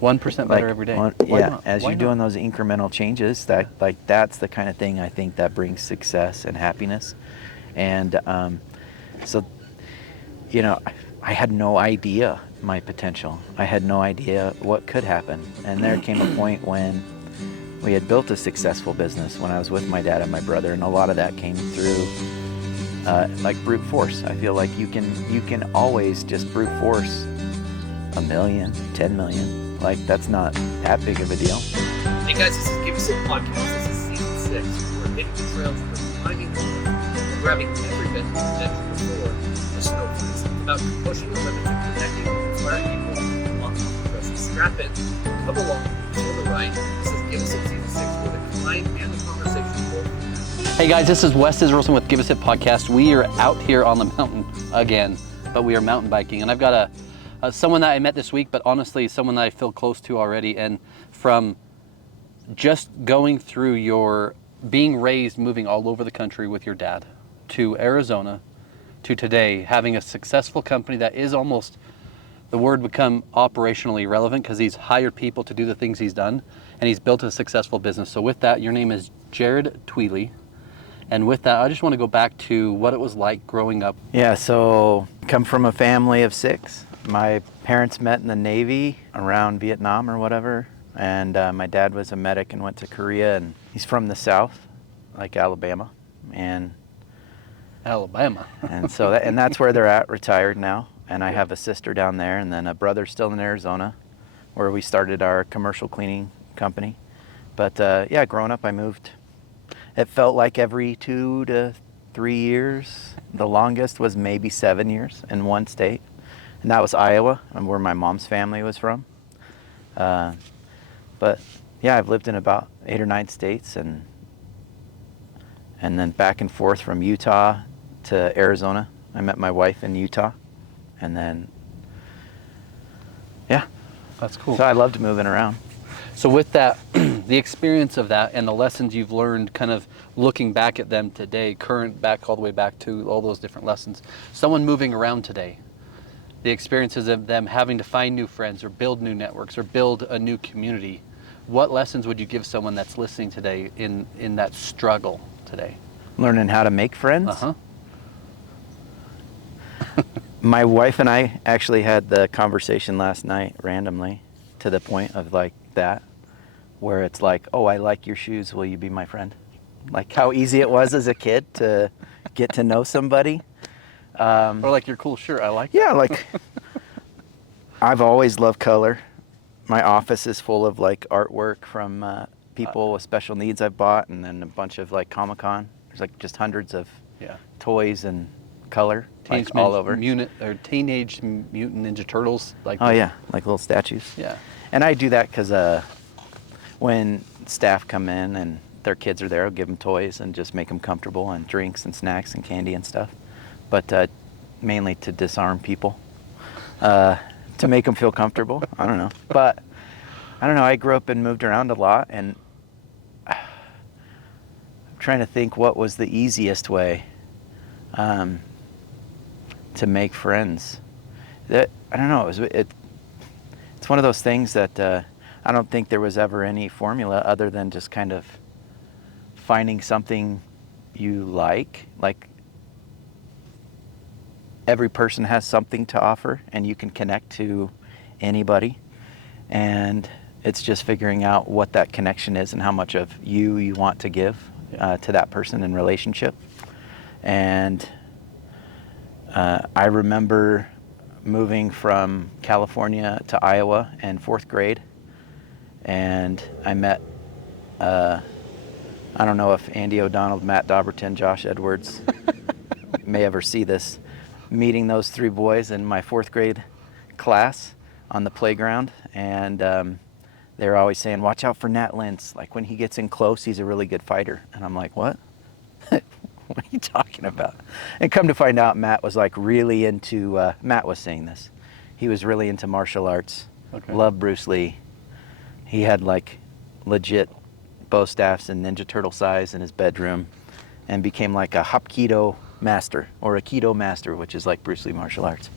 1% better every day. As you're doing those incremental changes, that's the kind of thing I think that brings success and happiness. And so, I had no idea my potential. I had no idea what could happen. And there came a point when we had built a successful business when I was with my dad and my brother, and a lot of that came through like brute force. I feel like you can always just brute force $1 million, $10 million. Like, that's not that big of a deal. Hey guys, this is Give Us a Podcast. This is season 6. We're hitting the trails, we're climbing the mountain, we're grabbing every bit of adventure before the snow freeze. It's about pushing the limits and connecting with inspiring people on the trails. So strap in, come along, feel the ride. This is Give Us It season 6, where the climb and the conversation both. Hey guys, this is Wes Israelson with Give Us It Podcast. We are out here on the mountain again, but we are mountain biking, and I've got someone that I met this week, but honestly, someone that I feel close to already. And from just going through your being raised, moving all over the country with your dad, to Arizona, to today, having a successful company that is almost, the word become operationally relevant because he's hired people to do the things he's done, and he's built a successful business. So with that, your name is Jared Twilley. And with that, I just want to go back to what it was like growing up. Yeah, so come from a family of 6. My parents met in the Navy around Vietnam or whatever, and my dad was a medic and went to Korea, and he's from the South, like Alabama, and so that's where they're at, retired now. And I have a sister down there, and then a brother still in Arizona, where we started our commercial cleaning company. But growing up, I moved. It felt like every 2 to 3 years. The longest was maybe 7 years in one state. And that was Iowa, where my mom's family was from. But yeah, I've lived in about 8 or 9 states, and then back and forth from Utah to Arizona. I met my wife in Utah, and then, yeah. That's cool. So I loved moving around. So with that, the experience of that and the lessons you've learned, kind of looking back at them today, current, back all the way back to all those different lessons, someone moving around today, the experiences of them having to find new friends or build new networks or build a new community, what lessons would you give someone that's listening today in that struggle today? Learning how to make friends. Uh-huh. My wife and I actually had the conversation last night randomly, to the point of like that, where it's like, oh, I like your shoes, will you be my friend? Like how easy it was as a kid to get to know somebody. Or like your cool shirt, I like that. Yeah, like I've always loved color. My office is full of like artwork from people with special needs I've bought, and then a bunch of like Comic-Con. There's like just hundreds of toys and color like all over. Teenage Mutant Ninja Turtles. Like yeah, like little statues. Yeah. And I do that because when staff come in and their kids are there, I'll give them toys and just make them comfortable, and drinks and snacks and candy and stuff. But mainly to disarm people, to make them feel comfortable. I don't know. But I don't know. I grew up and moved around a lot, and I'm trying to think what was the easiest way to make friends. I don't know. It's one of those things that I don't think there was ever any formula other than just kind of finding something you like. Like, every person has something to offer, and you can connect to anybody. And it's just figuring out what that connection is and how much of you want to give to that person in relationship. And I remember moving from California to Iowa in 4th grade, and I met, I don't know if Andy O'Donnell, Matt Dobberton, Josh Edwards may ever see this, meeting those 3 boys in my 4th grade class on the playground, and they were always saying, watch out for Nat Lentz. Like, when he gets in close, he's a really good fighter. And I'm like, what? What are you talking about? And come to find out, Matt was like really into, Matt was saying this, he was really into martial arts. Okay. Loved Bruce Lee. He had like legit bow staffs and Ninja Turtle size in his bedroom, and became like a Hapkido master, or a Kido master, which is like Bruce Lee martial arts.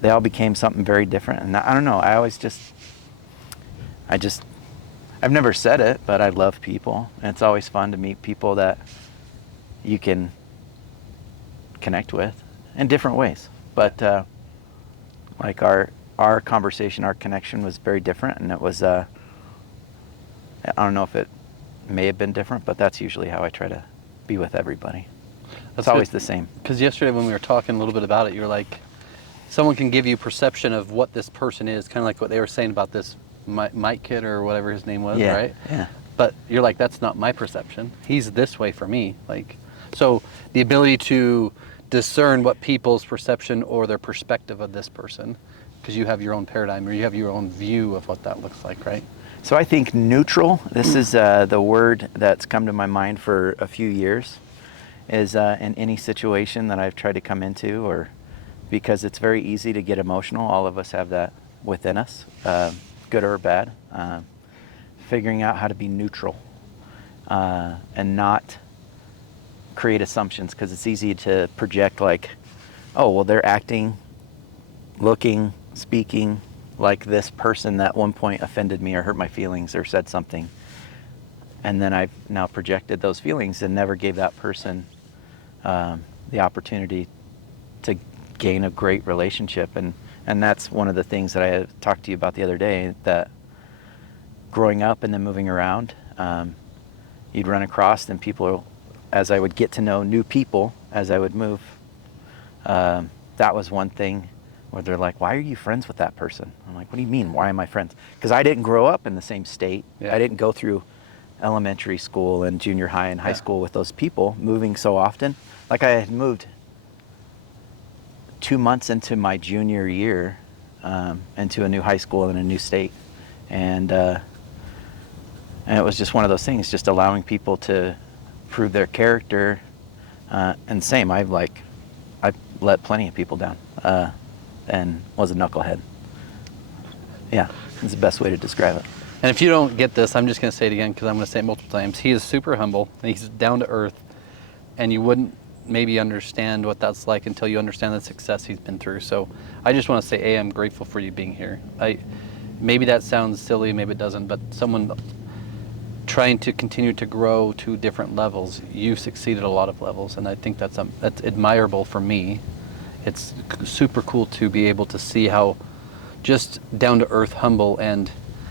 they all became something very different. And I don't know, I've never said it, but I love people. And it's always fun to meet people that you can connect with in different ways. But like our conversation, our connection was very different. And it was, I don't know if it may have been different, but that's usually how I try to be with everybody. It's always the same. Because yesterday when we were talking a little bit about it, you're like, someone can give you perception of what this person is, kind of like what they were saying about this Mike kid or whatever his name was, Yeah, right? yeah. But you're like, that's not my perception. He's this way for me. Like, so the ability to discern what people's perception or their perspective of this person, because you have your own paradigm or you have your own view of what that looks like, right? So I think neutral, this is the word that's come to my mind for a few years, is in any situation that I've tried to come into, or because it's very easy to get emotional. All of us have that within us, good or bad. Figuring out how to be neutral and not create assumptions, because it's easy to project like, oh, well, they're acting, looking, speaking like this person that at one point offended me or hurt my feelings or said something. And then I've now projected those feelings and never gave that person the opportunity to gain a great relationship. And that's one of the things that I talked to you about the other day, that growing up and then moving around, you'd run across, and people, as I would get to know new people as I would move, that was one thing where they're like, why are you friends with that person? I'm like, what do you mean, why am I friends? Because I didn't grow up in the same state. Yeah. I didn't go through elementary school and junior high and high school with those people, moving so often. Like, I had moved 2 months into my junior year into a new high school in a new state. And it was just one of those things, just allowing people to prove their character. And same, I've let plenty of people down and was a knucklehead. Yeah, it's the best way to describe it. And if you don't get this, I'm just going to say it again, because I'm going to say it multiple times. He is super humble. He's down to earth, and you wouldn't maybe understand what that's like until you understand the success he's been through. So I just want to say, I'm grateful for you being here. Maybe that sounds silly, maybe it doesn't, but someone trying to continue to grow to different levels, you've succeeded a lot of levels, and I think that's admirable for me. It's super cool to be able to see how just down to earth, humble, and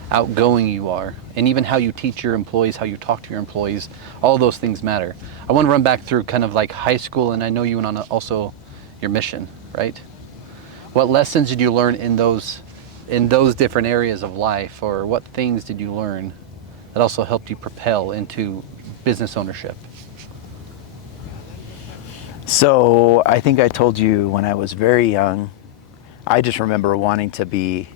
outgoing you are, and even how you teach your employees, how you talk to your employees. All those things matter. I want to run back through kind of like high school, and I know you went on also your mission, right? What lessons did you learn in those different areas of life, or what things did you learn that also helped you propel into business ownership? So I think I told you when I was very young, I just remember wanting to be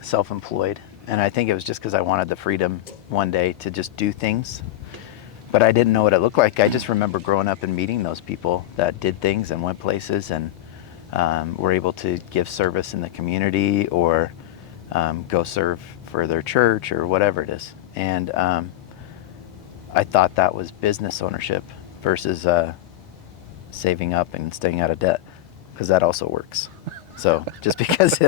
self-employed. And I think it was just because I wanted the freedom one day to just do things. But I didn't know what it looked like. I just remember growing up and meeting those people that did things and went places and were able to give service in the community, or go serve for their church or whatever it is. And I thought that was business ownership versus saving up and staying out of debt, because that also works. So just because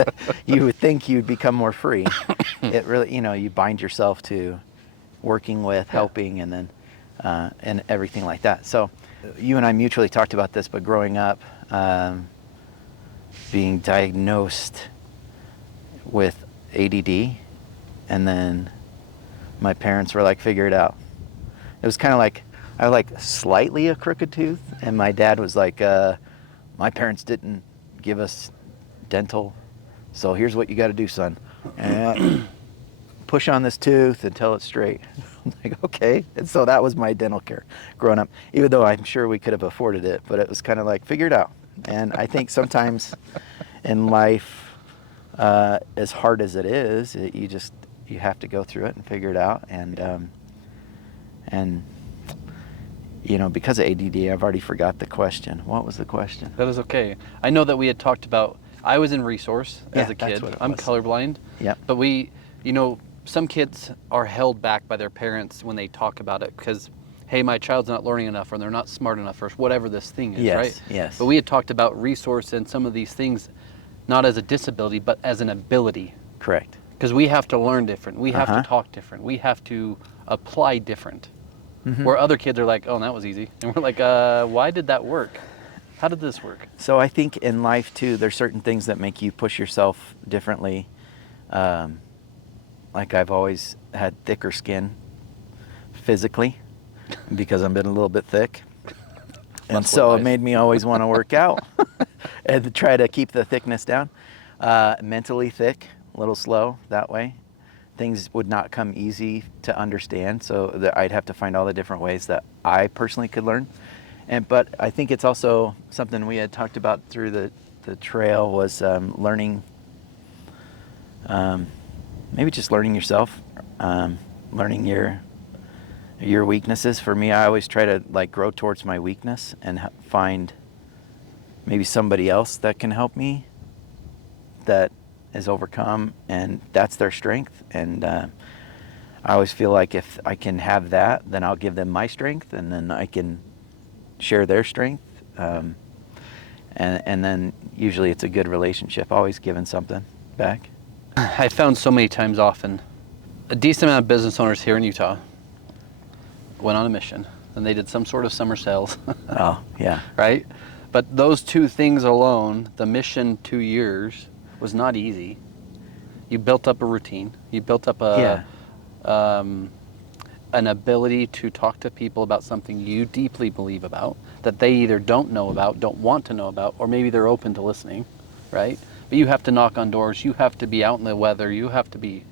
you would think you'd become more free, it really, you bind yourself to working with, helping, and then and everything like that. So you and I mutually talked about this, but growing up, being diagnosed with ADD, and then my parents were like, figure it out. It was kind of like, I had slightly a crooked tooth, and my dad was like, my parents didn't give us dental, so here's what you got to do, son. And push on this tooth until it's straight. I'm like, okay. And so that was my dental care growing up, even though I'm sure we could have afforded it, but it was kind of like, figure it out. And I think sometimes in life, as hard as it is, you have to go through it and figure it out. And because of ADD, I've already forgot the question. What was the question? That is okay. I know that we had talked about, I was in resource as a that's kid. what it I'm was. colorblind. Yeah. But some kids are held back by their parents when they talk about it, because, hey, my child's not learning enough, or they're not smart enough, or whatever this thing is, Yes, right? yes. But we had talked about resource and some of these things. not as a disability, but as an ability. Correct. Because we have to learn different. We have Uh-huh. to talk different. We have to apply different. Mhm. Where other kids are like, oh, that was easy. And we're like, why did that work? How did this work? So I think in life too, there's certain things that make you push yourself differently. Like I've always had thicker skin physically because I've been a little bit thick. And Muscle so it wise. made me always want to work out and to try to keep the thickness down. Mentally thick, a little slow that way. Things would not come easy to understand, so that I'd have to find all the different ways that I personally could learn. But I think it's also something we had talked about through the trail was learning, maybe just learning yourself, learning your weaknesses. For me, I always try to like grow towards my weakness and find maybe somebody else that can help me that is overcome, and that's their strength. And I always feel like if I can have that, then I'll give them my strength, and then I can share their strength. And then usually it's a good relationship, always giving something back. I found so many times often, a decent amount of business owners here in Utah went on a mission, and they did some sort of summer sales, Oh, yeah. right? But those two things alone, the mission 2 years, was not easy. You built up a routine. You built up an ability to talk to people about something you deeply believe about, that they either don't know about, don't want to know about, or maybe they're open to listening, right? But you have to knock on doors. You have to be out in the weather. You have to be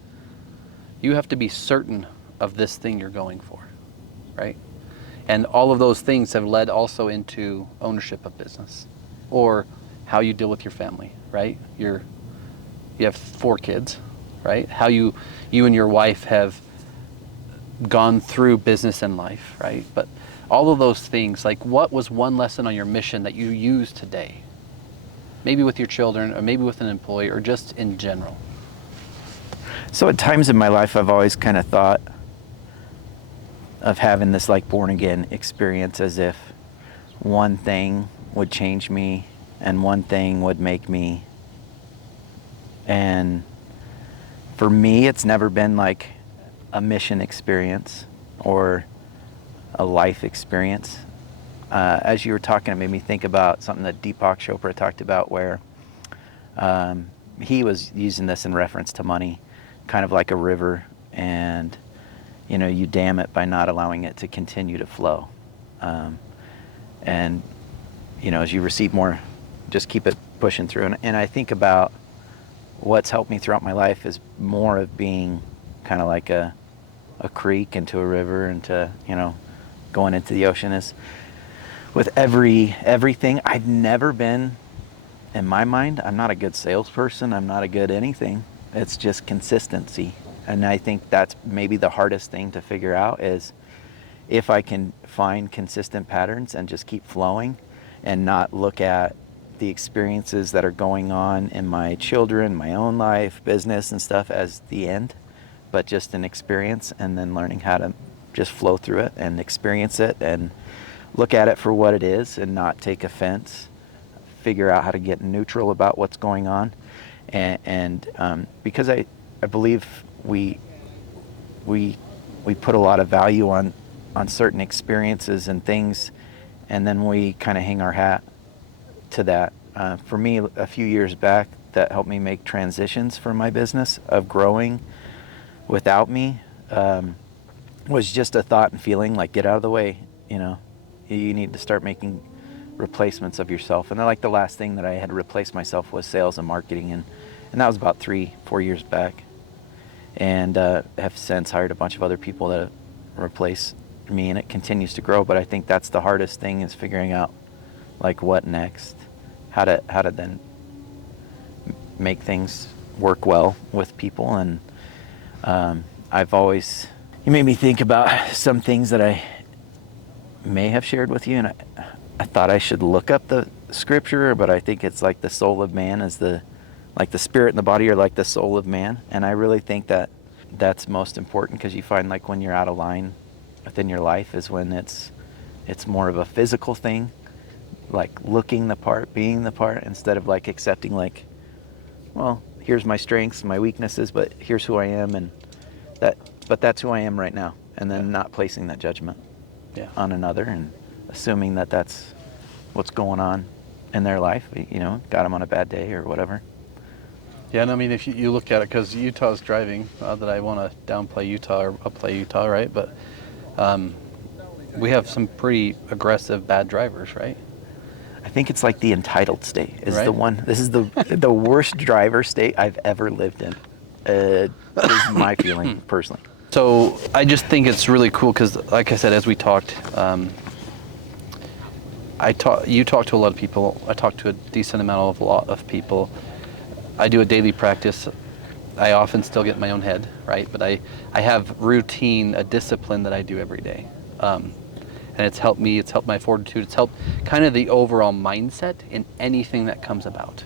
certain of this thing you're going for, right? And all of those things have led also into ownership of business, or how you deal with your family, right? You have 4 kids, right? How you and your wife have gone through business and life, right? But all of those things, like what was one lesson on your mission that you use today? Maybe with your children, or maybe with an employee, or just in general. So at times in my life, I've always kind of thought of having this like born again experience, as if one thing would change me and one thing would make me. And for me, it's never been like a mission experience or a life experience. As you were talking, it made me think about something that Deepak Chopra talked about, where he was using this in reference to money, kind of like a river, and you dam it by not allowing it to continue to flow. And as you receive more, just keep it pushing through. And I think about what's helped me throughout my life is more of being kind of like a creek into a river, into going into the ocean. Is with everything. I've never been, in my mind, I'm not a good salesperson. I'm not a good anything. It's just consistency. And I think that's maybe the hardest thing to figure out, is if I can find consistent patterns and just keep flowing and not look at the experiences that are going on in my children, my own life, business and stuff as the end, but just an experience, and then learning how to just flow through it and experience it and look at it for what it is and not take offense, figure out how to get neutral about what's going on. And because I believe we put a lot of value on certain experiences and things, and then we kind of hang our hat to that. For me, a few years back, that helped me make transitions for my business of growing without me, was just a thought and feeling like, get out of the way. You need to start making replacements of yourself. And like the last thing that I had to replace myself was sales and marketing, and that was about 3-4 years back. And have since hired a bunch of other people to replace me, and it continues to grow. But I think that's the hardest thing, is figuring out like what next, how to then make things work well with people. And you made me think about some things that I may have shared with you, and I thought I should look up the scripture, but I think it's like the soul of man is like the spirit and the body are like the soul of man. And I really think that that's most important, because you find like when you're out of line within your life is when it's more of a physical thing, like looking the part, being the part, instead of like accepting like well, here's my strengths, my weaknesses, but here's who I am, and that's who I am right now. And then not placing that judgment on another and assuming that that's what's going on in their life, got them on a bad day or whatever. Yeah, and I mean, if you look at it, because Utah's driving, that I want to downplay Utah or upplay Utah, right? But we have some pretty aggressive bad drivers, right? I think it's like the entitled state is Right. the one. This is the worst driver state I've ever lived in. Is my feeling personally. So I just think it's really cool because, like I said, as we talked, you talk to a lot of people. I talk to a decent amount of a lot of people. I do a daily practice. I often still get in my own head, right? But I have routine, a discipline that I do every day. And it's helped me, it's helped my fortitude, it's helped kind of the overall mindset in anything that comes about.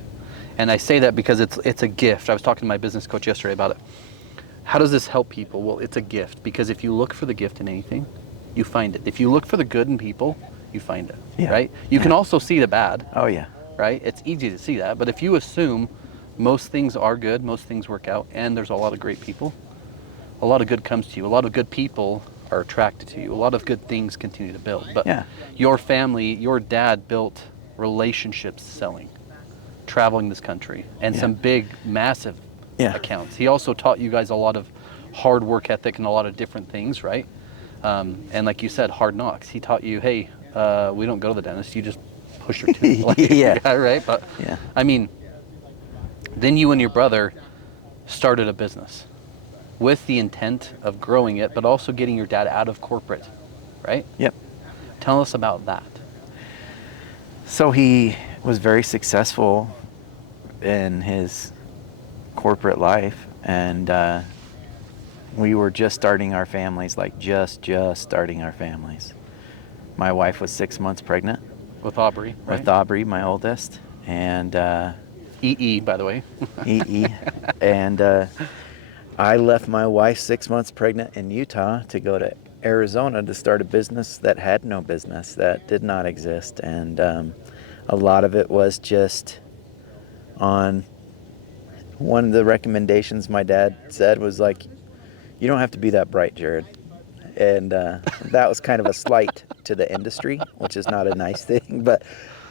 And I say that because it's a gift. I was talking to my business coach yesterday about it. How does this help people? Well, it's a gift, because if you look for the gift in anything, you find it. If you look for the good in people, you find it, right? You can also see the bad. Oh, yeah. Right? It's easy to see that. But if you assume most things are good, most things work out, and there's a lot of great people, a lot of good comes to you. A lot of good people are attracted to you. A lot of good things continue to build. But your family, your dad built relationships selling, traveling this country, and some big, massive accounts. He also taught you guys a lot of hard work ethic and a lot of different things, right? And like you said, hard knocks. He taught you, hey, we don't go to the dentist. You just push your tooth. Right? But I mean, then you and your brother started a business with the intent of growing it, but also getting your dad out of corporate, right? Yep. Tell us about that. So he was very successful in his corporate life, and we were just starting our families, like just starting our families. My wife was 6 months pregnant. With Aubrey, right? With Aubrey, my oldest, and EE, by the way. EE. And I left my wife 6 months pregnant in Utah to go to Arizona to start a business that had no business, that did not exist. And a lot of it was just on one of the recommendations my dad said was like, you don't have to be that bright, Jared. And that was kind of a slight to the industry, which is not a nice thing. But,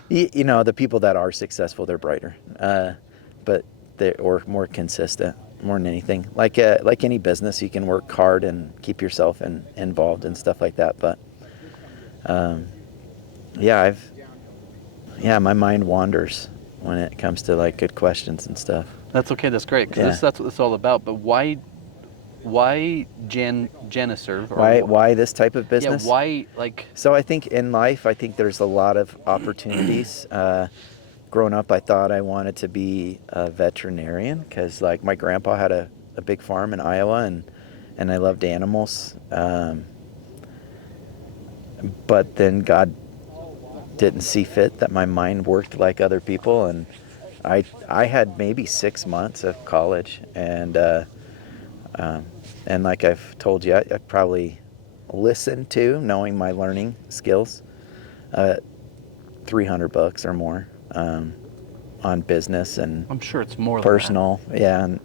the people that are successful, they're brighter, but or more consistent, more than anything. Like any business, you can work hard and keep yourself involved and stuff like that. But, my mind wanders when it comes to like good questions and stuff. That's okay. That's great. Because that's what it's all about. But why Janiserve? Why this type of business? Yeah, why, like... So I think in life, there's a lot of opportunities. Growing up, I thought I wanted to be a veterinarian because, like, my grandpa had a big farm in Iowa, and I loved animals. But then God didn't see fit that my mind worked like other people, and I had maybe 6 months of college, and like I've told you, I probably listened to, knowing my learning skills, 300 books or more on business and I'm sure it's more personal, and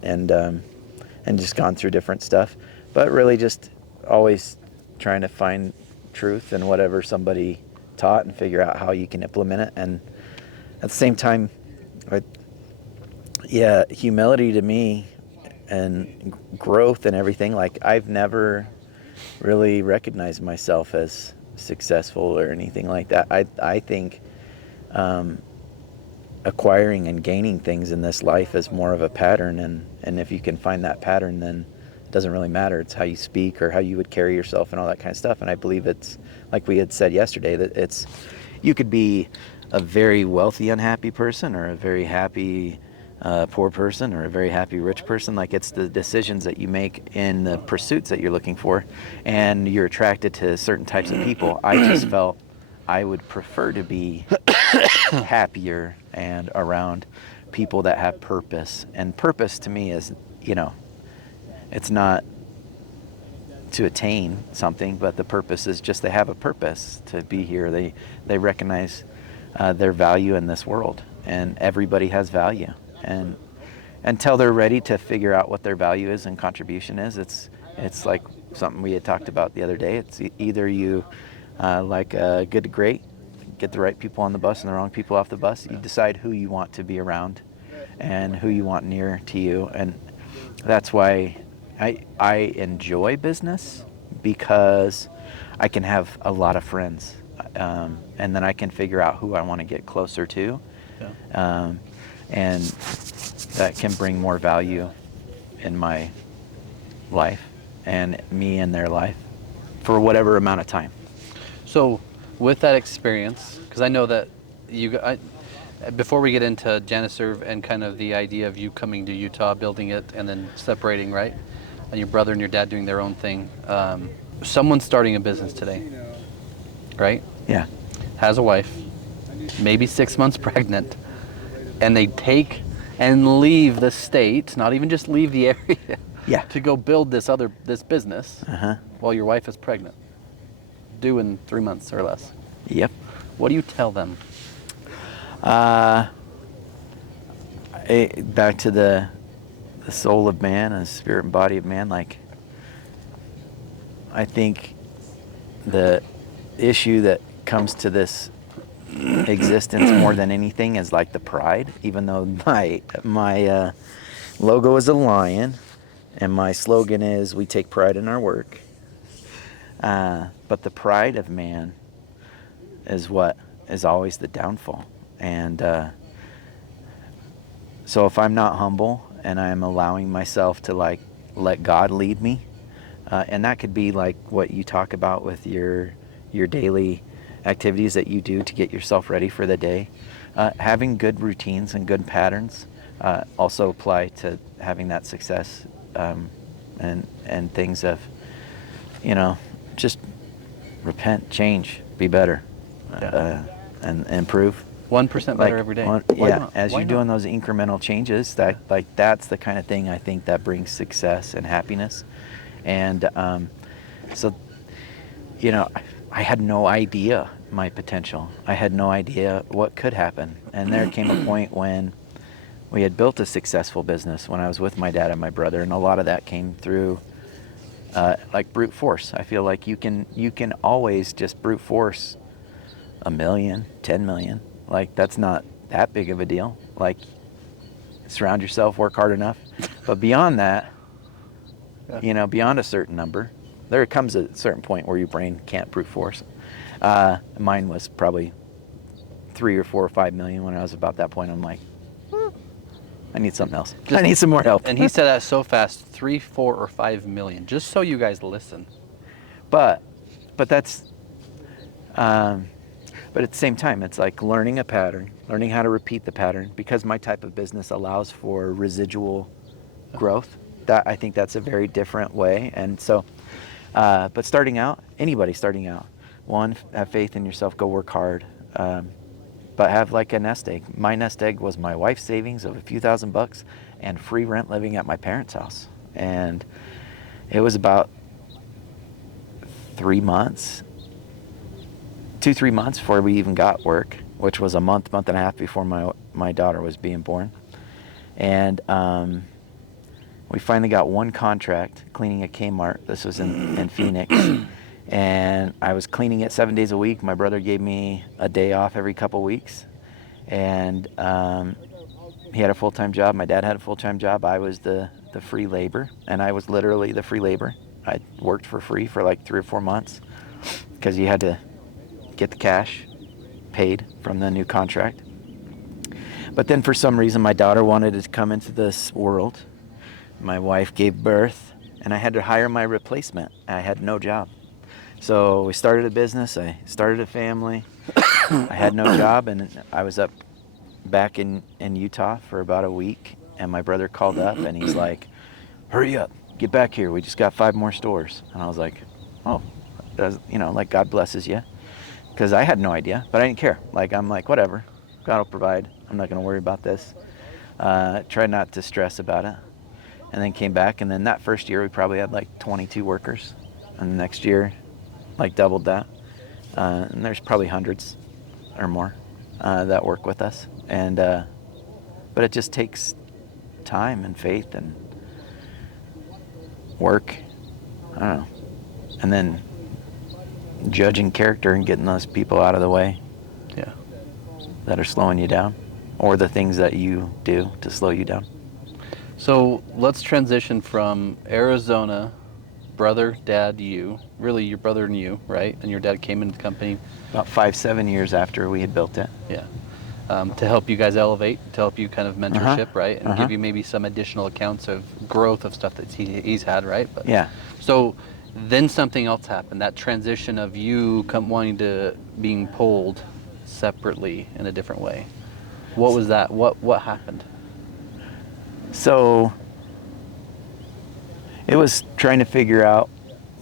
just gone through different stuff, but really just always trying to find truth in whatever somebody taught and figure out how you can implement it. And at the same time, humility to me and growth and everything, like I've never really recognized myself as successful or anything like that. I think acquiring and gaining things in this life is more of a pattern, and if you can find that pattern, then it doesn't really matter. It's how you speak or how you would carry yourself and all that kind of stuff. And I believe it's like we had said yesterday, that you could be a very wealthy unhappy person, or a very happy poor person, or a very happy rich person. Like, it's the decisions that you make in the pursuits that you're looking for, and you're attracted to certain types of people. I just felt I would prefer to be happier and around people that have purpose. And purpose to me is, it's not to attain something, but the purpose is just they have a purpose to be here. They recognize their value in this world, and everybody has value. And until they're ready to figure out what their value is and contribution is. It's like something we had talked about the other day. It's either you good to great, get the right people on the bus and the wrong people off the bus. You decide who you want to be around and who you want near to you. And that's why I enjoy business, because I can have a lot of friends, and then I can figure out who I want to get closer to, and that can bring more value in my life and me in their life for whatever amount of time. So with that experience, because I know that before we get into Janiserve and kind of the idea of you coming to Utah, building it, and then separating, right? And your brother and your dad doing their own thing. Someone's starting a business today, right? Yeah. Has a wife, maybe 6 months pregnant, and they take and leave the state, not even just leave the area, Yeah. to go build this business while your wife is pregnant, due in 3 months or less. Yep. What do you tell them? Back to the soul of man and the spirit and body of man. Like, I think the issue that comes to this existence more than anything is like the pride. Even though my logo is a lion and my slogan is "We take pride in our work," but the pride of man is what is always the downfall. And so if I'm not humble and I'm allowing myself to like let God lead me, and that could be like what you talk about with your daily activities that you do to get yourself ready for the day. Having good routines and good patterns also apply to having that success, and things of, just repent, change, be better, and improve. 1% better every day. Why not? As Why you're not? doing those incremental changes, that's the kind of thing I think that brings success and happiness. And so, I had no idea my potential. I had no idea what could happen. And there came a point when we had built a successful business when I was with my dad and my brother, and a lot of that came through like brute force. I feel like you can always just brute force $1 million, 10 million. Like, that's not that big of a deal. Like, surround yourself, work hard enough. But beyond that, beyond a certain number, there comes a certain point where your brain can't brute force. Mine was probably 3 or 4 or 5 million. When I was about that point, I'm like, I need something else. I need some more help. And he said that so fast, 3, 4, or 5 million, just so you guys listen. But that's, but at the same time, it's like learning a pattern, learning how to repeat the pattern, because my type of business allows for residual growth. I think that's a very different way. And so, but starting out, anybody starting out, one, have faith in yourself, go work hard, but have like a nest egg. My nest egg was my wife's savings of a few $1,000 and free rent living at my parents' house. And it was about 3 months, 2-3 months before we even got work, which was a month and a half before my daughter was being born. And we finally got one contract cleaning a Kmart. This was in Phoenix. And I was cleaning it 7 days a week. My brother gave me a day off every couple weeks. And he had a full-time job. My dad had a full-time job. I was the free labor. And I was literally the free labor. I worked for free for like 3 or 4 months because you had to get the cash paid from the new contract. But then for some reason, my daughter wanted to come into this world. My wife gave birth, and I had to hire my replacement. I had no job. So we started a business. I started a family. I had no job, and I was back in Utah for about a week, and my brother called up, and he's like, hurry up, get back here. We just got 5 more stores. And I was like, oh, like God blesses you. Because I had no idea, but I didn't care. Like, I'm like, whatever, God will provide. I'm not going to worry about this. Try not to stress about it. And then came back, and then that first year we probably had like 22 workers. And the next year, like doubled that. And there's probably hundreds or more that work with us. And but it just takes time and faith and work. I don't know. And then judging character and getting those people out of the way. Yeah. That are slowing you down, or the things that you do to slow you down. So let's transition from Arizona, brother, dad, you. Really, your brother and you, right? And your dad came into the company. About 5-7 years after we had built it. Yeah. To help you guys elevate, to help you kind of mentorship, right? And Uh-huh. give you maybe some additional accounts of growth of stuff that he's had, right? But, Yeah. So then something else happened. That transition of you wanting to being pulled separately in a different way. What was that? What happened? So it was trying to figure out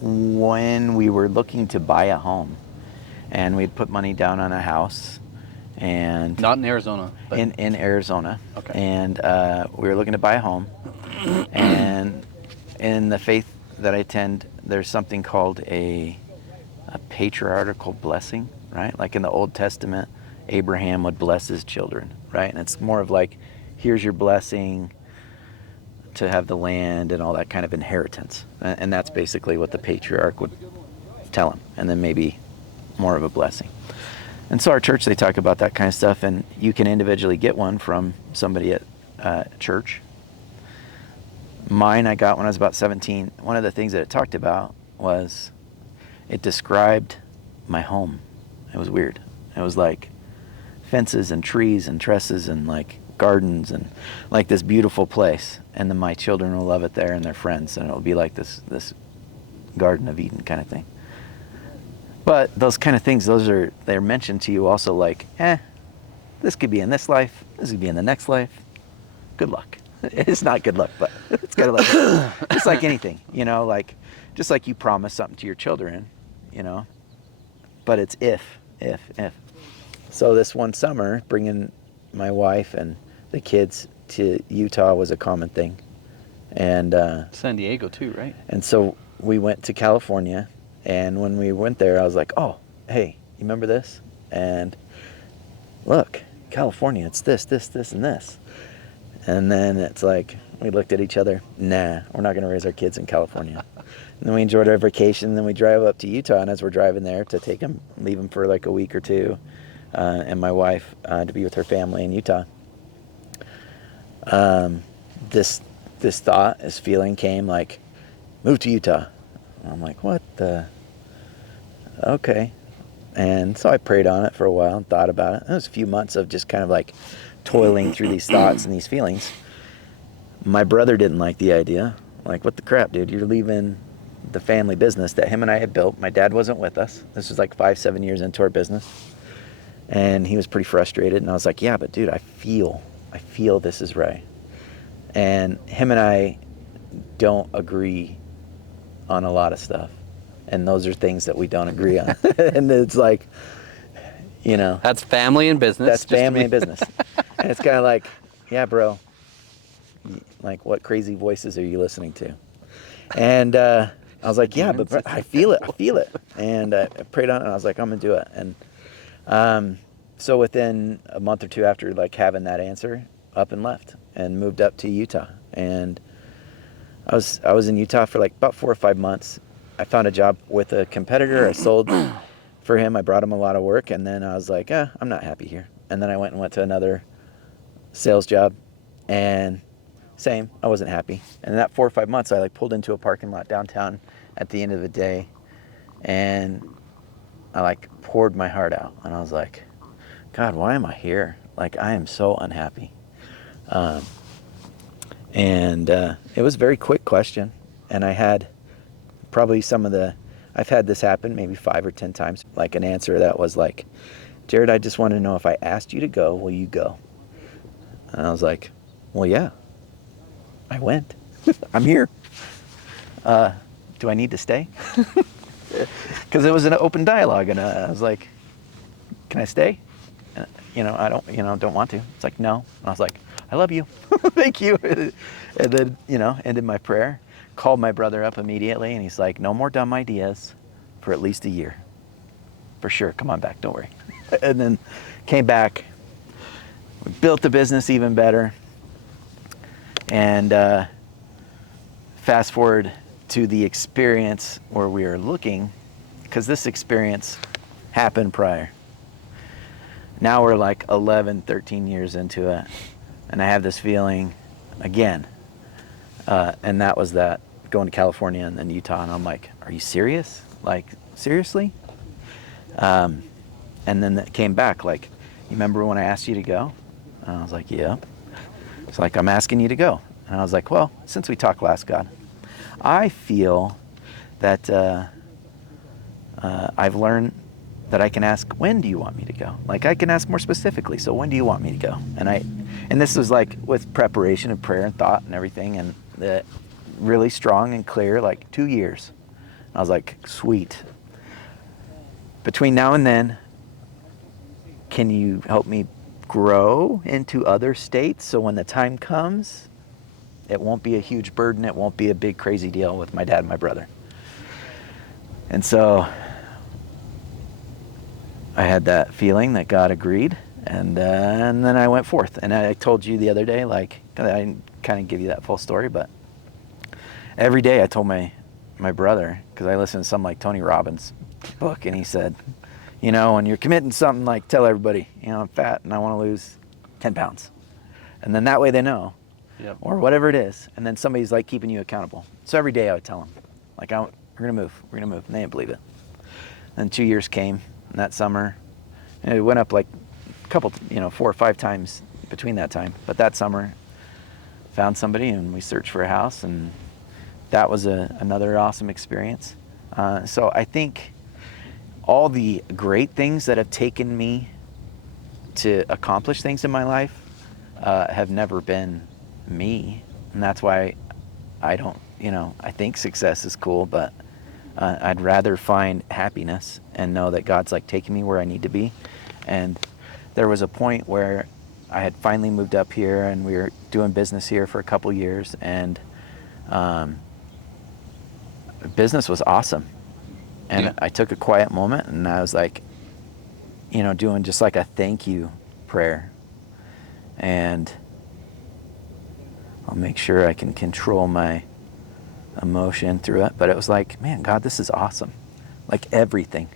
when we were looking to buy a home, and we'd put money down on a house, and Not in Arizona, but in Arizona. Okay. And we were looking to buy a home, and in the faith that I attend, there's something called a patriarchal blessing, right? Like in the Old Testament, Abraham would bless his children, right? And it's more of like, here's your blessing to have the land and all that kind of inheritance. And that's basically what the patriarch would tell him, and then maybe more of a blessing. And so our church, they talk about that kind of stuff, and you can individually get one from somebody at church. Mine I got when I was about 17. One of the things that it talked about was it described my home. It was weird. It was like fences and trees and trusses and like gardens and like this beautiful place. And then my children will love it there and their friends, and it'll be like this Garden of Eden kind of thing. But those kind of things, they're mentioned to you also like, this could be in this life, this could be in the next life. Good luck. It's not good luck, but it's kind of like, just like anything, like, just like you promise something to your children, but it's if. So this one summer, bringing my wife and the kids to Utah was a common thing. And San Diego too, right? And so we went to California, and when we went there, I was like, oh, hey, you remember this? And look, California, it's this, and this. And then it's like, we looked at each other, nah, we're not going to raise our kids in California. And then we enjoyed our vacation, and then we drive up to Utah, and as we're driving there to leave them for like a week or two, and my wife to be with her family in Utah, this feeling came like, move to Utah. And I'm like, what the? Okay. And so I prayed on it for a while and thought about it. It was a few months of just kind of like toiling through these thoughts and these feelings. My brother didn't like the idea. Like, what the crap, dude? You're leaving the family business that him and I had built. My dad wasn't with us. This was like 5-7 years into our business. And he was pretty frustrated. And I was like, yeah, but dude, I feel this is right. And him and I don't agree on a lot of stuff. And those are things that we don't agree on. And it's like, That's family and business. That's family and business. And it's kind of like, yeah, bro, like, what crazy voices are you listening to? And I was like, yeah, but I feel it. And I prayed on it, and I was like, I'm going to do it. And so within a month or two after like having that answer, up and left and moved up to Utah. And I was in Utah for like about 4 or 5 months. I found a job with a competitor. I sold for him. I brought him a lot of work, and then I was like, I'm not happy here. And then I went to another sales job, and same, I wasn't happy. And in that 4 or 5 months, I like pulled into a parking lot downtown at the end of the day, and I like poured my heart out, and I was like, God, why am I here? Like, I am so unhappy. And it was a very quick question, and I had probably I've had this happen maybe 5 or 10 times, like an answer that was like, Jared, I just want to know, if I asked you to go, will you go? And I was like, well, yeah, I went. I'm here. Do I need to stay? Because it was an open dialogue, and I was like, can I stay? I don't want to. It's like, no. And I was like, I love you. Thank you. And then, ended my prayer, called my brother up immediately, and he's like, no more dumb ideas for at least a year. For sure. Come on back. Don't worry. And then came back. We built the business even better. And fast forward to the experience where we are looking, because this experience happened prior. Now we're like 11, 13 years into it, and I have this feeling again. And that was that, going to California and then Utah, and I'm like, are you serious? Like, seriously? And then it came back, like, you remember when I asked you to go? And I was like, yeah. It's like, I'm asking you to go. And I was like, well, since we talked last, God, I feel that I've learned that I can ask, when do you want me to go? Like, I can ask more specifically, so when do you want me to go? And this was like with preparation and prayer and thought and everything, and really strong and clear, like 2 years. I was like, sweet. Between now and then, can you help me grow into other states so when the time comes, it won't be a huge burden, it won't be a big crazy deal with my dad and my brother. And so I had that feeling that God agreed, and then I went forth. And I told you the other day, like, I didn't kind of give you that full story, but every day I told my brother, because I listened to some like Tony Robbins book, and he said, you know, when you're committing something, like, tell everybody, you know, I'm fat and I want to lose 10 pounds. And then that way they know, Yep. or whatever it is. And then somebody's like keeping you accountable. So every day I would tell them, like, we're going to move. We're going to move. And they didn't believe it. And 2 years came, and that summer, and it went up like a couple, 4 or 5 times between that time. But that summer, found somebody and we searched for a house, and that was another awesome experience. So I think all the great things that have taken me to accomplish things in my life have never been me. And that's why I don't, I think success is cool, but I'd rather find happiness and know that God's like taking me where I need to be. And there was a point where I had finally moved up here and we were doing business here for a couple years, and business was awesome. And Yeah. I took a quiet moment and I was like, doing just like a thank you prayer. And I'll make sure I can control my emotion through it. But it was like, man, God, this is awesome. Like everything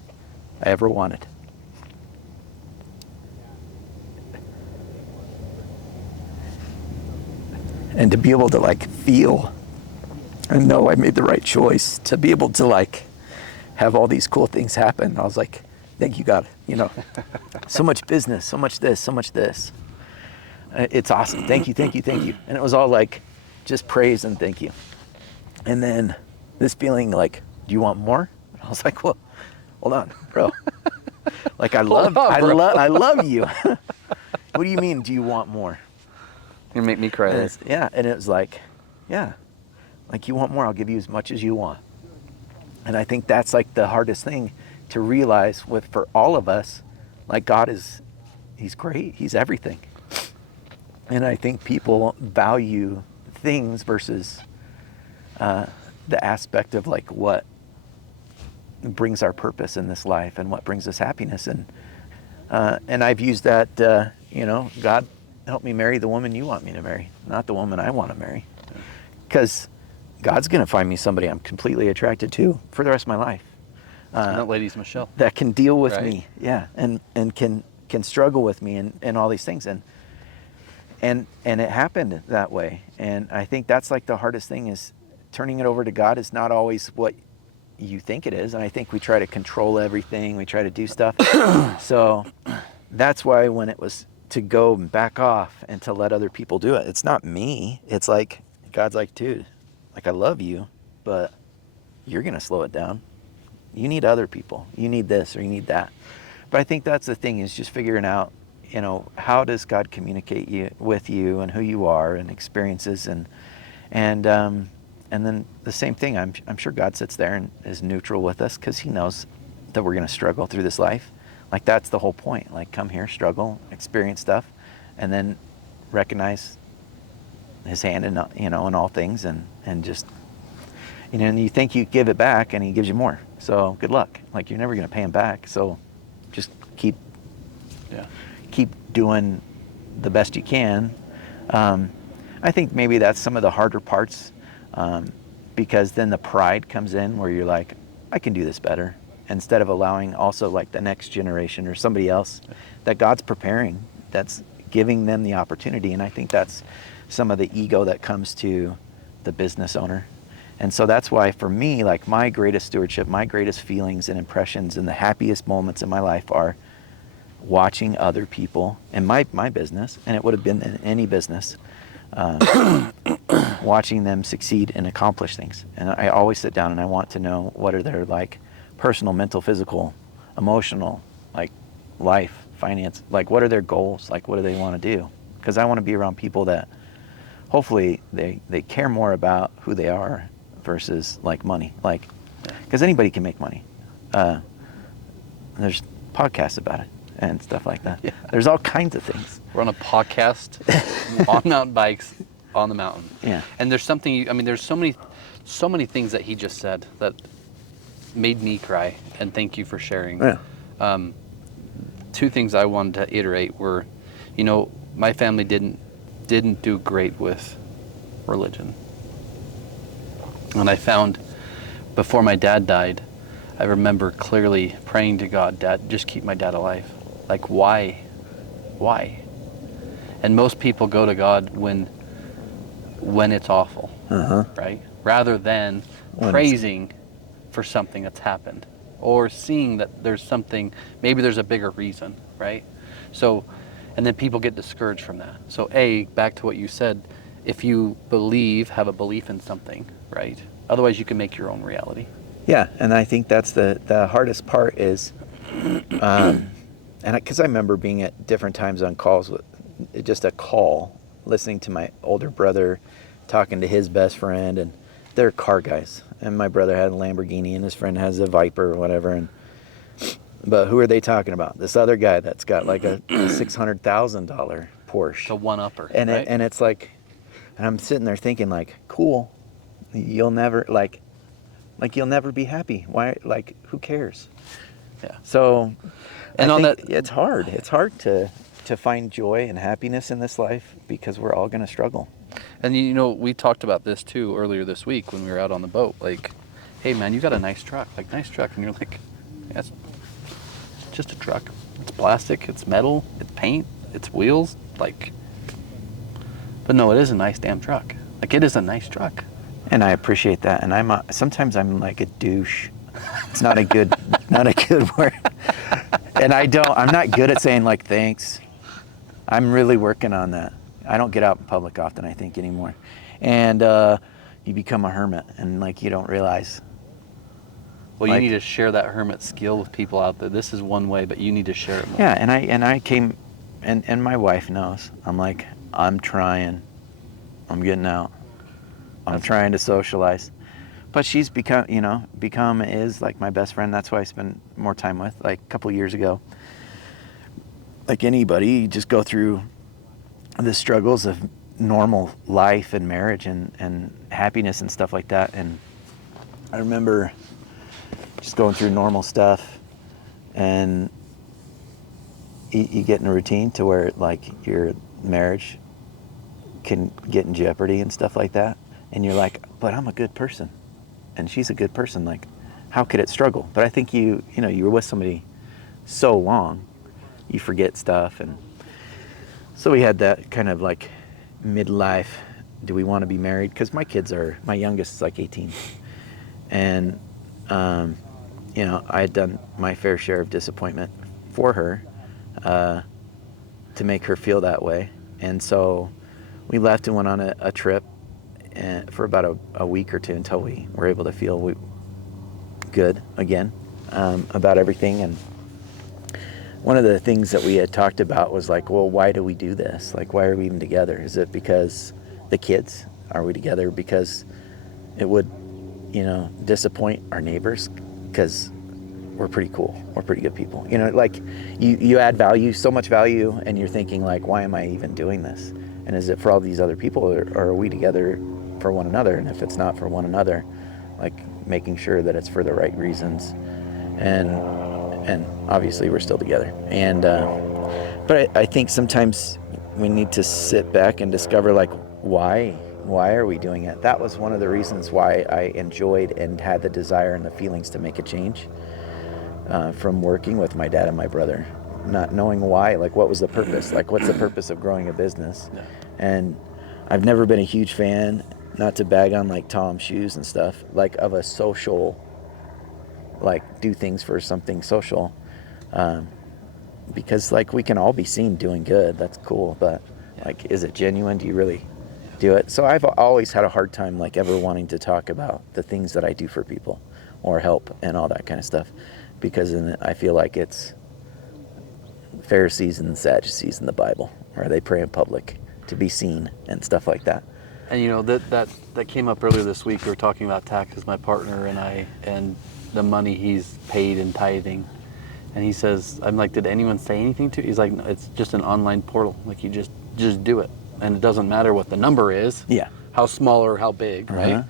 I ever wanted. And to be able to like feel and know I made the right choice, to be able to like have all these cool things happen. I was like, thank you, God. So much business, so much this, so much this. It's awesome. Thank you, thank you, thank you. And it was all like just praise and thank you. And then this feeling like, do you want more? I was like, well, hold on, bro. Like I love you. What do you mean, do you want more? You make me cry. And it was like, yeah, like you want more, I'll give you as much as you want. And I think that's like the hardest thing to realize for all of us. Like God he's great, he's everything. And I think people value things versus the aspect of like what brings our purpose in this life and what brings us happiness. And I've used that, God, help me marry the woman you want me to marry, not the woman I want to marry. Because God's going to find me somebody I'm completely attracted to for the rest of my life. That lady's Michelle. That can deal with Right. me, yeah, and can struggle with me and all these things. And it happened that way. And I think that's like the hardest thing, is turning it over to God is not always what you think it is. And I think we try to control everything. We try to do stuff. So that's why when it was to go and back off and to let other people do it, it's not me. It's like, God's like, dude, like I love you, but you're going to slow it down. You need other people. You need this or you need that. But I think that's the thing, is just figuring out, how does God communicate with you and who you are and experiences, and then the same thing. I'm sure God sits there and is neutral with us because he knows that we're going to struggle through this life. Like that's the whole point. Like come here, struggle, experience stuff, and then recognize his hand in in all things, and just and you think you give it back and he gives you more. So good luck. Like you're never going to pay him back. So just keep doing the best you can. I I think maybe that's some of the harder parts, because then the pride comes in where you're like, I can do this better, instead of allowing also like the next generation or somebody else that God's preparing, that's giving them the opportunity. And I think that's some of the ego that comes to the business owner. And so that's why for me, like my greatest stewardship, my greatest feelings and impressions and the happiest moments in my life are watching other people in my business, and it would have been in any business, watching them succeed and accomplish things. And I always sit down and I want to know what are their like personal, mental, physical, emotional, like life, finance, like what are their goals? Like what do they want to do? Because I want to be around people that hopefully they care more about who they are versus like money. Like, because anybody can make money. There's podcasts about it and stuff like that. Yeah. There's all kinds of things. We're on a podcast on mountain bikes on the mountain. Yeah. And there's something, I mean, there's so many things that he just said that made me cry, and thank you for sharing. Yeah. Two things I wanted to iterate were, you know, my family didn't do great with religion. And I found before my dad died, I remember clearly praying to God, Dad, just keep my dad alive. Like, why? Why? And most people go to God when it's awful, right? Rather than praising for something that's happened or seeing that there's something, maybe there's a bigger reason, right? So, and then people get discouraged from that. So back to what you said, if you have a belief in something, right? Otherwise you can make your own reality. Yeah, and I think that's the hardest part is, and because I remember being at different times on calls with just a call, listening to my older brother talking to his best friend, and they're car guys. And my brother had a Lamborghini and his friend has a Viper or whatever. But who are they talking about? This other guy that's got like a $600,000 Porsche. A one-upper, and right? And it's like, and I'm sitting there thinking like, cool, you'll never you'll never be happy. Why? Like, who cares? Yeah. So, and I on think that, it's hard. It's hard to find joy and happiness in this life because we're all going to struggle. and you know, we talked about this too earlier this week when we were out on the boat. Like, hey man, you got a nice truck. Like, nice truck. And you're like, yeah, it's just a truck. It's plastic, it's metal, it's paint, it's wheels. Like, but no, it is a nice damn truck. Like, it is a nice truck. And I appreciate that. And sometimes I'm like a douche. It's not a good word. And I'm not good at saying like, thanks. I'm really working on that. I don't get out in public often, I think, anymore. And you become a hermit and like you don't realize. Well, you need to share that hermit skill with people out there. This is one way, but you need to share it more. Yeah, and I came, and my wife knows. I'm like, I'm trying. I'm getting out. I'm trying to socialize. But she's become is like my best friend. That's who I spend more time with. Like a couple years ago, like anybody, you just go through the struggles of normal life and marriage and happiness and stuff like that. And I remember just going through normal stuff, and you get in a routine to where like your marriage can get in jeopardy and stuff like that. And you're like, but I'm a good person and she's a good person. Like, how could it struggle? But I think you were with somebody so long, you forget stuff. And so we had that kind of like midlife, do we want to be married? Because my youngest is like 18. And, I had done my fair share of disappointment for her to make her feel that way. And so we left and went on a trip for about a week or two until we were able to feel good again about everything. And one of the things that we had talked about was like, well, why do we do this? Like, why are we even together? Is it because the kids? Are we together because it would, disappoint our neighbors? Because we're pretty cool. We're pretty good people. Like you add value, so much value, and you're thinking like, why am I even doing this? And is it for all these other people, or are we together for one another? And if it's not for one another, like making sure that it's for the right reasons. And obviously we're still together. And but I think sometimes we need to sit back and discover like, why are we doing it? That was one of the reasons why I enjoyed and had the desire and the feelings to make a change from working with my dad and my brother, not knowing why, like what was the purpose, like what's the purpose of growing a business. Yeah. And I've never been a huge fan, not to bag on like Tom's shoes and stuff, like of a social, like do things for something social, because like we can all be seen doing good, that's cool, but like, is it genuine? Do you really do it? So I've always had a hard time like ever wanting to talk about the things that I do for people or help and all that kind of stuff, because I feel like it's Pharisees and Sadducees in the Bible, where they pray in public to be seen and stuff like that. And you know, that came up earlier this week. We were talking about taxes, my partner and I, and the money he's paid in tithing. And he says, I'm like, did anyone say anything to you? He's like, no, it's just an online portal. Like, you just do it. And it doesn't matter what the number is. Yeah. How small or how big, right?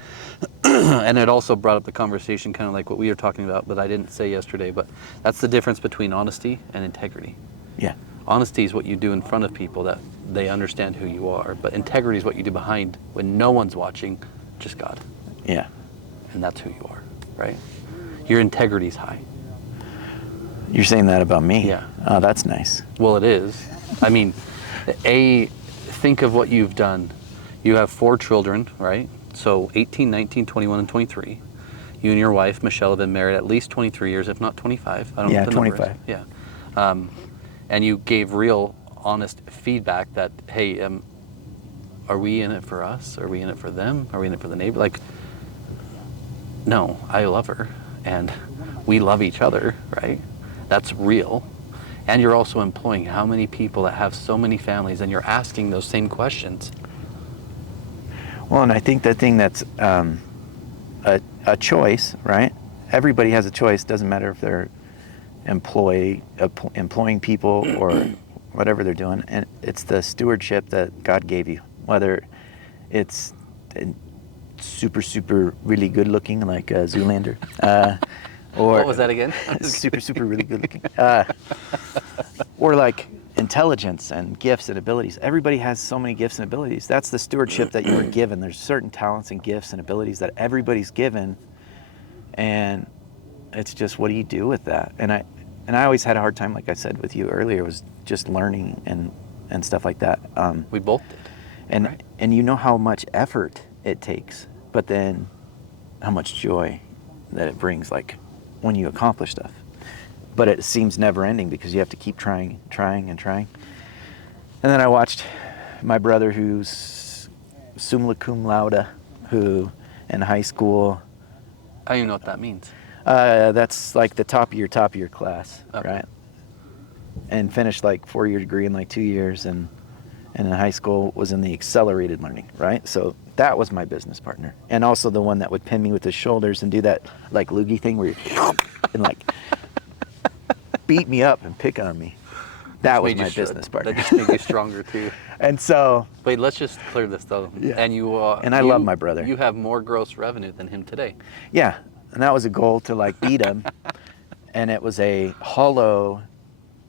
And it also brought up the conversation, kind of like what we were talking about, that I didn't say yesterday, but that's the difference between honesty and integrity. Yeah. Honesty is what you do in front of people that they understand who you are, but integrity is what you do behind when no one's watching, just God. Yeah. And that's who you are, right? Your integrity's high. You're saying that about me? Yeah. Oh, that's nice. Well, it is. I mean, think of what you've done. You have 4 children, right? So 18, 19, 21, and 23. You and your wife, Michelle, have been married at least 23 years, if not 25. I don't know what the number is. 25. Yeah. And you gave real, honest feedback that, hey, are we in it for us? Are we in it for them? Are we in it for the neighbor? Like, no, I love her, and we love each other, right? That's real. And you're also employing how many people that have so many families, and you're asking those same questions. Well, and I think the thing that's a choice, right? Everybody has a choice. Doesn't matter if they're employing people or whatever they're doing. And it's the stewardship that God gave you, whether it's super really good looking like Zoolander, or What was that again? super really good looking, or like intelligence and gifts and abilities. Everybody has so many gifts and abilities. That's the stewardship that you were given. There's certain talents and gifts and abilities that everybody's given, and it's just, what do you do with that? And I always had a hard time, like I said with you earlier, was just learning and stuff like that. We both did. And you know how much effort it takes, but then how much joy that it brings, like when you accomplish stuff. But it seems never ending because you have to keep trying. And then I watched my brother, who's summa cum laude, who in high school. I don't even know what that means. That's like the top of your class, Okay. right? And finished like 4-year degree in like 2 years, and in high school was in the accelerated learning, right? So that was my business partner, and also the one that would pin me with his shoulders and do that like loogie thing where you and like beat me up and pick on me. That was my business partner. That just made you stronger too. And so, Wait, let's just clear this though. Yeah. And I love my brother. You have more gross revenue than him today. yeah, and that was a goal, to like beat him. And it was a hollow,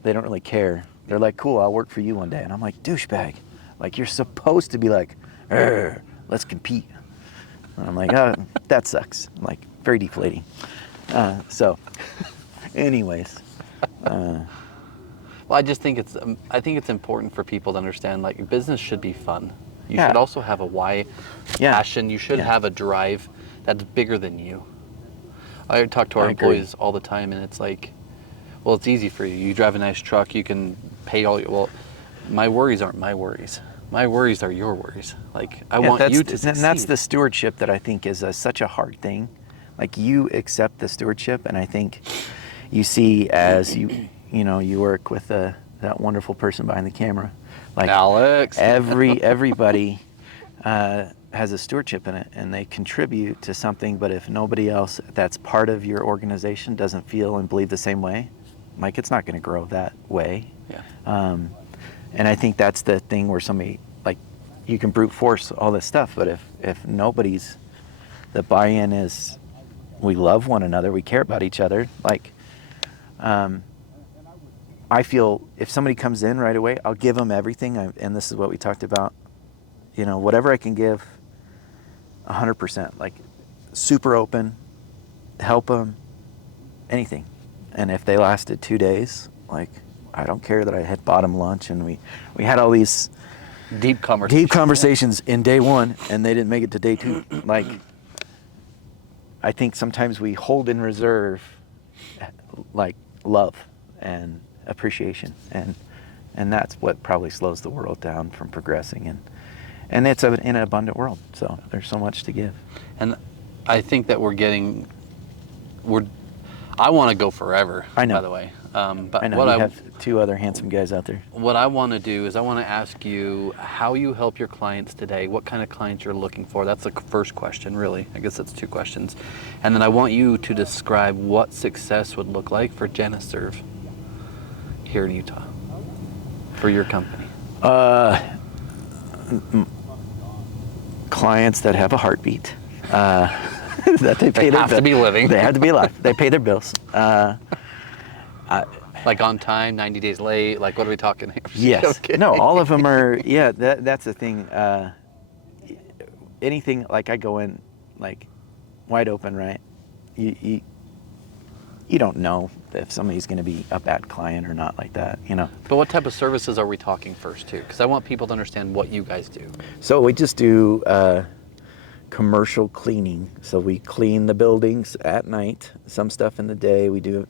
they don't really care. They're like, cool, I'll work for you one day. And I'm like, douchebag. Like, you're supposed to be like, let's compete. And I'm like, oh, that sucks. I'm like, very deflating. So, anyways. Well, I just think it's important for people to understand, like, business should be fun. You Yeah. should also have a why, Yeah. passion. You should Yeah. have a drive that's bigger than you. I talk to our I agree. employees all the time, and it's like, well, it's easy for you. You drive a nice truck. You can pay all your. Well, my worries aren't my worries. My worries are your worries. Like, I want you to succeed. And that's the stewardship that I think is such a hard thing. Like, you accept the stewardship, and I think you see as you work with that wonderful person behind the camera, like Alex. everybody has a stewardship in it, and they contribute to something. But if nobody else that's part of your organization doesn't feel and believe the same way, like, it's not going to grow that way. Yeah. And I think that's the thing where somebody, like, you can brute force all this stuff, but if nobody's, the buy-in is, we love one another, we care about each other, like, I feel if somebody comes in right away, I'll give them everything, and this is what we talked about whatever I can give, 100%, like super open, help them, anything. And if they lasted 2 days, like, I don't care that I had bought them lunch and we had all these Deep conversations in day one and they didn't make it to day two. Like, I think sometimes we hold in reserve like love and appreciation, and that's what probably slows the world down from progressing, and it's in an abundant world, so there's so much to give. And I think that I want to go forever. I know. By the way, but I know what you have two other handsome guys out there. What I want to do is I want to ask you how you help your clients today, what kind of clients you're looking for. That's the first question, really. I guess that's two questions. And then I want you to describe what success would look like for Geneserve here in Utah for your company. Clients that have a heartbeat, that they pay They have to be living. They have to be alive. They pay their bills. Like on time, 90 days late, like what are we talking here? Yes. Okay. No, all of them are, yeah, that's the thing. Anything, like I go in like wide open, right? You don't know if somebody's going to be a bad client or not, like that, But what type of services are we talking first too? Because I want people to understand what you guys do. So we just do commercial cleaning. So we clean the buildings at night, some stuff in the day. We do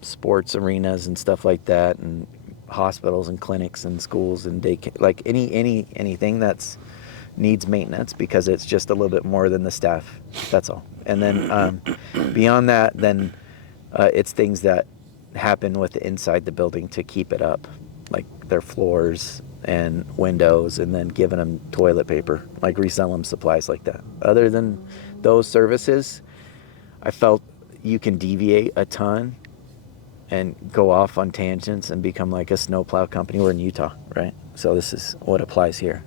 sports arenas and stuff like that, and hospitals and clinics and schools and daycare, like anything that's needs maintenance, because it's just a little bit more than the staff. That's all. And then beyond that, then it's things that happen with inside the building to keep it up, like their floors and windows, and then giving them toilet paper, like resell them supplies like that. Other than those services, I felt you can deviate a ton and go off on tangents and become like a snowplow company. We're in Utah, right? So this is what applies here.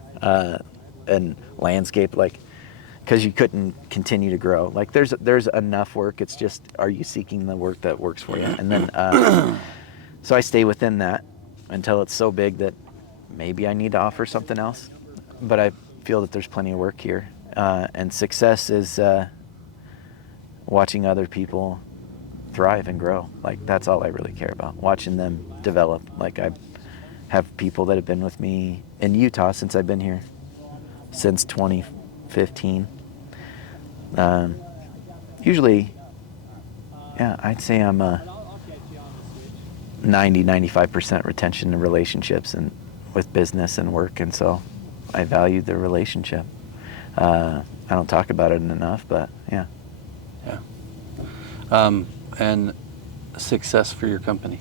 And landscape, like, because you couldn't continue to grow. Like there's enough work. It's just, are you seeking the work that works for you? And then, so I stay within that until it's so big that maybe I need to offer something else. But I feel that there's plenty of work here. And success is watching other people thrive and grow. Like that's all I really care about, watching them develop. Like I have people that have been with me in Utah since I've been here, since 2015. Usually, yeah, I'd say I'm a 95% retention in relationships and with business and work, and so I value the relationship. I don't talk about it enough, but yeah. Yeah. And success for your company?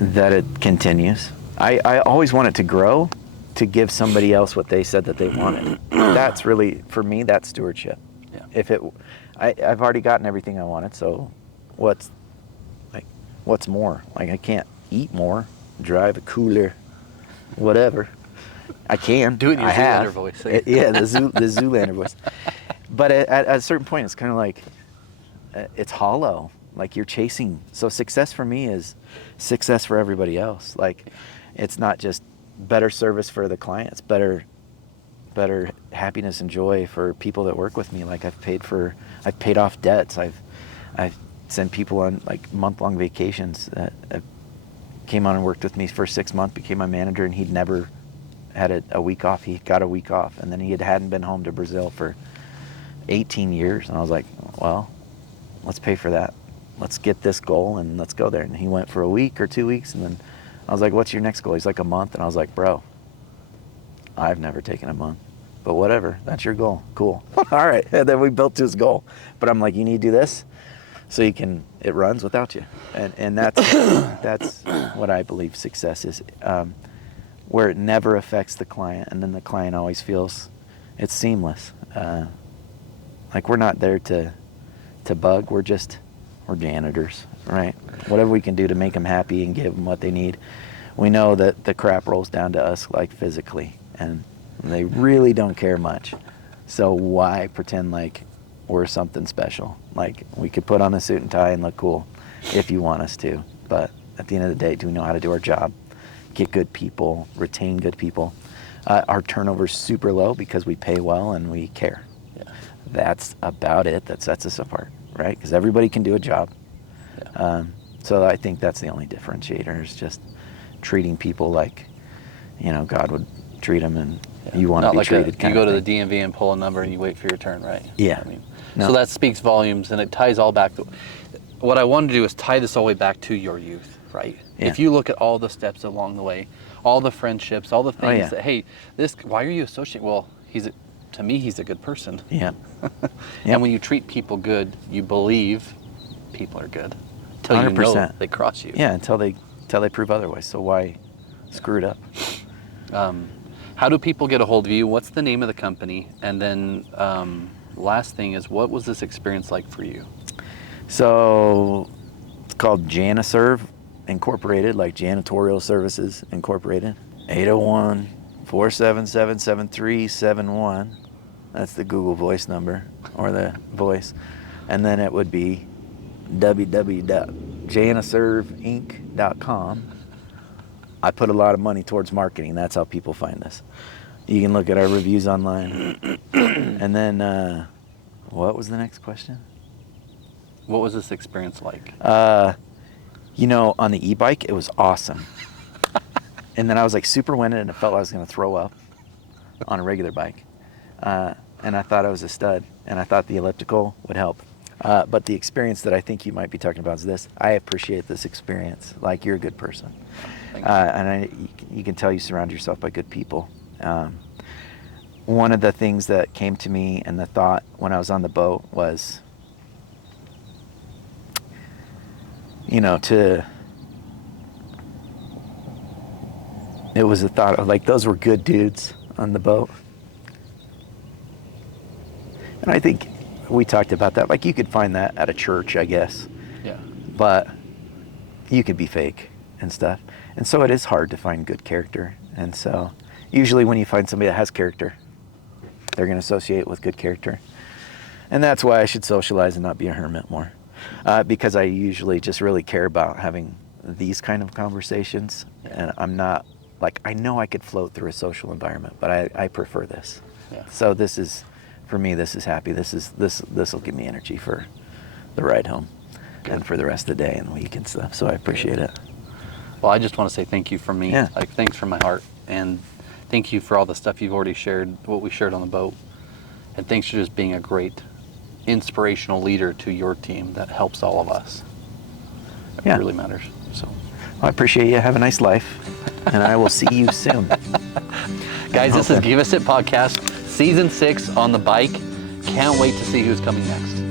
That it continues. I always want it to grow, to give somebody else what they said that they wanted. That's really, for me, that's stewardship. Yeah. If I've already gotten everything I wanted, so what's more? Like I can't eat more, drive a cooler, whatever. I can. Do it in your I have. Zoolander voice. Yeah, the Zoolander voice. But at a certain point, it's kind of like, it's hollow. Like you're chasing. So success for me is success for everybody else. Like it's not just better service for the clients, better happiness and joy for people that work with me. Like I've paid off debts. I've sent people on like month-long vacations that came on and worked with me for 6 months, became my manager, and he'd never had a week off. He got a week off, and then he hadn't been home to Brazil for 18 years. And I was like, well, let's pay for that. Let's get this goal and let's go there. And he went for a week or 2 weeks, and then I was like, what's your next goal? He's like, a month. And I was like, bro, I've never taken a month, but whatever, that's your goal. Cool. All right. And then we built to his goal. But I'm like, you need to do this so it runs without you. And that's what I believe success is, where it never affects the client, and then the client always feels it's seamless. Like we're not there to bug, we're janitors, right? Whatever we can do to make them happy and give them what they need. We know that the crap rolls down to us, like physically, and they really don't care much. So why pretend like we're something special? Like we could put on a suit and tie and look cool if you want us to, but at the end of the day, do we know how to do our job? get good people, retain good people. Our turnover's super low because we pay well and we care. Yeah. That's about it that sets us apart, right? Because everybody can do a job. Yeah. So I think that's the only differentiator, is just treating people like, God would treat them, and you want to Not be like treated you kind go of to thing. the DMV and pull a number and you wait for your turn, right? Yeah. No. So that speaks volumes, and it ties all back to what I wanted to do is tie this all the way back to your youth, right? Yeah. If you look at all the steps along the way, all the friendships, all the things that, hey, why are you associating? Well, to me, he's a good person. Yeah. And when you treat people good, you believe people are good. Until you know 100%. they cross you. Yeah, until they prove otherwise. So why screw it up? How do people get a hold of you? What's the name of the company? And then last thing is, what was this experience like for you? So it's called Janiserve Incorporated, like Janitorial Services Incorporated. 801-477-7371. That's the Google Voice number, or the voice. And then it would be www.janiserveinc.com. I put a lot of money towards marketing. That's how people find us. You can look at our reviews online. And then, what was the next question? What was this experience like? On the e-bike, it was awesome. And then I was like super winded, and it felt like I was going to throw up on a regular bike. And I thought I was a stud, and I thought the elliptical would help. But the experience that I think you might be talking about is this. I appreciate this experience. Like, you're a good person. Thank you. And you can tell you surround yourself by good people. One of the things that came to me and the thought when I was on the boat was, it was a thought of, like, those were good dudes on the boat. And I think we talked about that. Like, you could find that at a church, I guess. Yeah. But you could be fake and stuff. And so it is hard to find good character. And so usually when you find somebody that has character, they're going to associate with good character. And that's why I should socialize and not be a hermit more. Because I usually just really care about having these kind of conversations. And I'm not, like, I know I could float through a social environment, but I prefer this. Yeah. So for me, this is happy. This will give me energy for the ride home. Good. And for the rest of the day and week and stuff. So I appreciate it. Well, I just want to say thank you from me. Yeah. Like, thanks from my heart. And thank you for all the stuff you've already shared, what we shared on the boat. And thanks for just being a great inspirational leader to your team that helps all of us. It Yeah. really matters. So, Well, I appreciate you. Have a nice life. And I will see you soon. guys, this is Give Us It Podcast, Season 6 on the bike. Can't wait to see who's coming next.